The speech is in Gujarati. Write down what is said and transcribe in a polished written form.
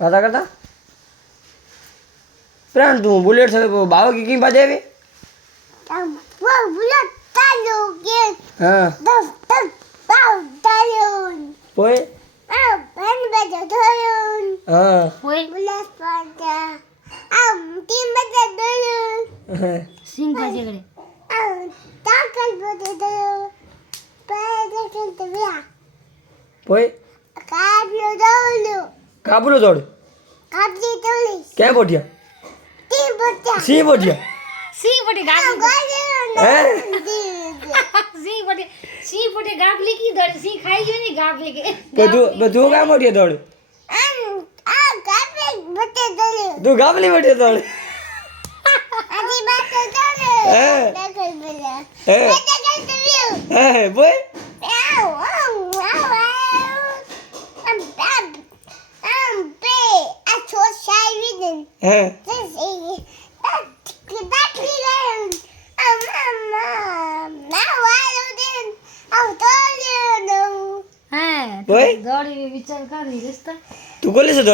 વાતા કરતા પ્રાણ તું બુલેટ છે બાવા કી બાજે આવી वो बुलेट तालो के હા दस पाव तालो કોઈ पेन बजा तालो હા કોઈ बुलेट पाजा तीन बजा तालो સિંગ ભાજે કરે ताकल बजा तालो पैदे चलते बिया કોઈ काबलो तालो કાબુલો દોડ काबली ताली ક્યાં બોઠિયા तीन बजा સી બોઠિયા સિંગ પટે ગાબલી गोले હે સિંગ પટે ગાબલી કી દોડ સિંગ ખાઈ ગયો ને ગાબલે કે બધું કામ બોઠિયા દોડ काबले बजा तालो તું ગાબલી બોઠિયા દોડ आधी बात तालो ताकल बजा હે बजा चलते बिया હે બોય હે હે ઓય. દોડી વિચાર કરી રસ્તા તું કોલી છે